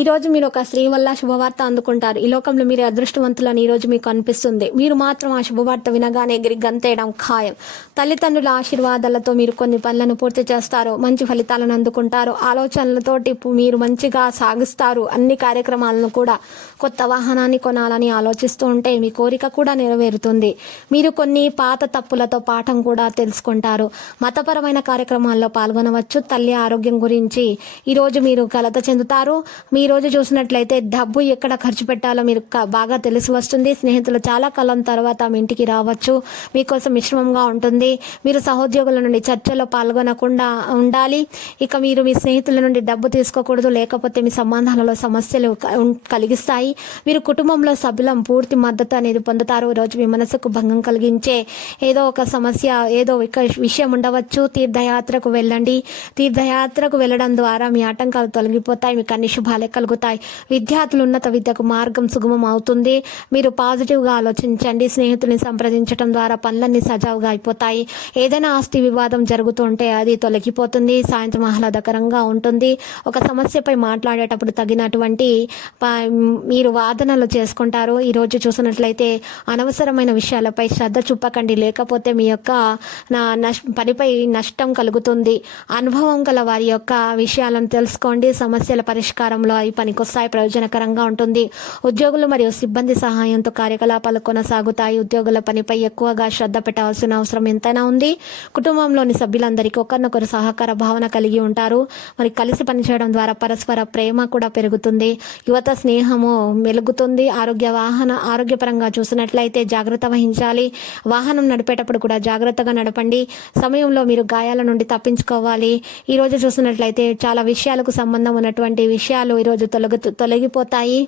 ఈరోజు మీరు ఒక స్త్రీ వల్ల శుభవార్త అందుకుంటారు. ఈ లోకంలో మీరు అదృష్టవంతులని ఈరోజు మీకు అనిపిస్తుంది. మీరు మాత్రం ఆ శుభవార్త వినగానే ఎగిరి గంతేయడం ఖాయం. తల్లిదండ్రుల ఆశీర్వాదాలతో మీరు కొన్ని పనులను పూర్తి చేస్తారు. మంచి ఫలితాలను అందుకుంటారు. ఆలోచనలతోటి మీరు మంచిగా సాగిస్తారు. అన్ని కార్యక్రమాలను కూడా కొత్త వాహనాన్ని కొనాలని ఆలోచిస్తూ ఉంటే మీ కోరిక కూడా నెరవేరుతుంది. మీరు కొన్ని పాత తప్పులతో పాఠం కూడా తెలుసుకుంటారు. మతపరమైన కార్యక్రమాల్లో పాల్గొనవచ్చు. తల్లి ఆరోగ్యం గురించి ఈరోజు మీరు కలత చెందుతారు. మీరు రోజు చూసినట్లయితే డబ్బు ఎక్కడ ఖర్చు పెట్టాలో మీరు బాగా తెలిసి వస్తుంది. స్నేహితులు చాలా కాలం తర్వాత మీ ఇంటికి రావచ్చు. మీకోసం మిశ్రమంగా ఉంటుంది. మీరు సహోద్యోగుల నుండి చర్చలో పాల్గొనకుండా ఉండాలి. ఇక మీరు మీ స్నేహితుల నుండి డబ్బు తీసుకోకూడదు. లేకపోతే మీ సంబంధాలలో సమస్యలు క- ఉం- కలిగిస్తాయి. మీరు కుటుంబంలో సభ్యులం పూర్తి మద్దతు అనేది పొందుతారు. ఈరోజు రోజు మీ మనసుకు భంగం కలిగించే ఏదో ఒక సమస్య ఏదో ఒక విషయం ఉండవచ్చు. తీర్థయాత్రకు వెళ్ళండి. తీర్థయాత్రకు వెళ్ళడం ద్వారా మీ ఆటంకాలు తొలగిపోతాయి. మీకు అన్ని శుభాలే కలుగుతాయి. విద్యార్థులు ఉన్నత విద్యకు మార్గం సుగమం అవుతుంది. మీరు పాజిటివ్గా ఆలోచించండి. స్నేహితుల్ని సంప్రదించడం ద్వారా పనులన్నీ సజావుగా అయిపోతాయి. ఏదైనా ఆస్తి వివాదం జరుగుతుంటే అది తొలగిపోతుంది. సాయంత్రం ఆహ్లాదకరంగా ఉంటుంది. ఒక సమస్యపై మాట్లాడేటప్పుడు తగినటువంటి ప- మీరు వాదనలు చేసుకుంటారు. ఈరోజు చూసినట్లయితే అనవసరమైన విషయాలపై శ్రద్ధ చూపకండి. లేకపోతే మీ యొక్క నా నష్ పనిపై నష్టం కలుగుతుంది. అనుభవం గల వారి యొక్క విషయాలను తెలుసుకోండి. సమస్యల పరిష్కారంలో అవి పనికొస్తాయి ప్రయోజనకరంగా ఉంటుంది. ఉద్యోగులు మరియు సిబ్బంది సహాయంతో కార్యకలాపాలు కొనసాగుతాయి. ఉద్యోగుల పనిపై ఎక్కువగా శ్రద్ధ పెట్టవలసిన అవసరం ఎంతైనా ఉంది. కుటుంబంలోని సభ్యులందరికీ ఒకరినొకరు సహకార భావన కలిగి ఉంటారు. మరి కలిసి పనిచేయడం ద్వారా పరస్పర ప్రేమ కూడా పెరుగుతుంది. యువత స్నేహము మెలుగుతుంది. ఆరోగ్య వాహన ఆరోగ్యపరంగా చూసినట్లయితే జాగ్రత్త వహించాలి. వాహనం నడిపేటప్పుడు కూడా జాగ్రత్తగా నడపండి. సమయంలో మీరు గాయాల నుండి తప్పించుకోవాలి. ఈరోజు చూసినట్లయితే చాలా విషయాలకు సంబంధం ఉన్నటువంటి విషయాలు ఈరోజు తొలగి తొలగిపోతాయి.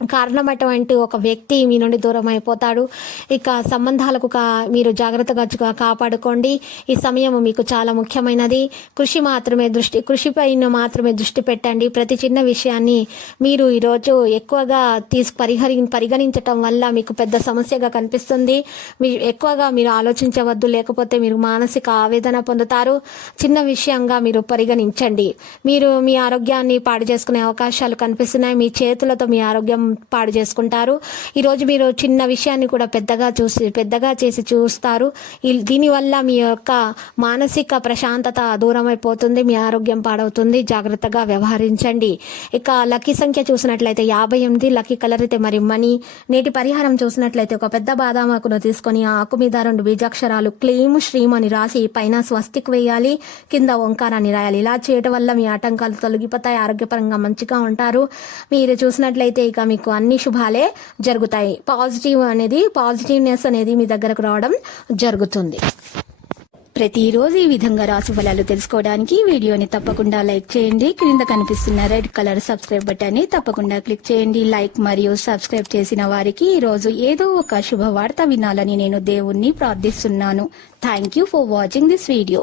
కారణమైనటువంటి ఒక వ్యక్తి మీ నుండి దూరం అయిపోతాడు. ఇక సంబంధాలకు కా మీరు జాగ్రత్తగా కాపాడుకోండి. ఈ సమయం మీకు చాలా ముఖ్యమైనది. కృషి మాత్రమే దృష్టి కృషిపైన మాత్రమే దృష్టి పెట్టండి. ప్రతి చిన్న విషయాన్ని మీరు ఈరోజు ఎక్కువగా తీసు పరిహరి పరిగణించటం వల్ల మీకు పెద్ద సమస్యగా కనిపిస్తుంది. మీ ఎక్కువగా మీరు ఆలోచించవద్దు. లేకపోతే మీరు మానసిక ఆవేదన పొందుతారు. చిన్న విషయంగా మీరు పరిగణించండి. మీరు మీ ఆరోగ్యాన్ని పాడు చేసుకునే అవకాశాలు కనిపిస్తున్నాయి. మీ చేతులతో మీ ఆరోగ్యం పాడు చేసుకుంటారు. ఈరోజు మీరు చిన్న విషయాన్ని కూడా పెద్దగా చూసి పెద్దగా చేసి చూస్తారు. ఈ- దీనివల్ల మీ యొక్క మానసిక ప్రశాంతత దూరం అయిపోతుంది మీ ఆరోగ్యం పాడవుతుంది. జాగ్రత్తగా వ్యవహరించండి. ఇక లక్కీ సంఖ్య చూసినట్లయితే యాభై ఎనిమిది లక్కీ కలర్ అయితే మరి మనీ. నేటి పరిహారం చూసినట్లయితే ఒక పెద్ద బాదామాకును తీసుకొని ఆ ఆకు మీద రెండు బీజాక్షరాలు క్లీమ్ శ్రీమ్ అని రాసి పైన స్వస్తిక్ వేయాలి. కింద ఓంకారాన్ని రాయాలి. ఇలా చేయటం వల్ల మీ ఆటంకాలు తొలగిపోతాయి. ఆరోగ్యపరంగా మంచిగా ఉంటారు. మీరు చూసినట్లయితే ఇక మీ మీకు అన్ని శుభాలే జరుగుతాయి. పాజిటివ్ అనేది పాజిటివ్నెస్ అనేది మీ దగ్గరకు రావడం జరుగుతుంది. ప్రతిరోజు ఈ విధంగా రాశి ఫలాలు తెలుసుకోవడానికి వీడియోని తప్పకుండా లైక్ చేయండి. క్రింద కనిపిస్తున్న రెడ్ కలర్ సబ్స్క్రైబ్ బటన్ని తప్పకుండా క్లిక్ చేయండి. లైక్ మరియు సబ్స్క్రైబ్ చేసిన వారికి ఈ రోజు ఏదో ఒక శుభవార్త వినాలని నేను దేవుణ్ణి ప్రార్థిస్తున్నాను. Thank you for watching this video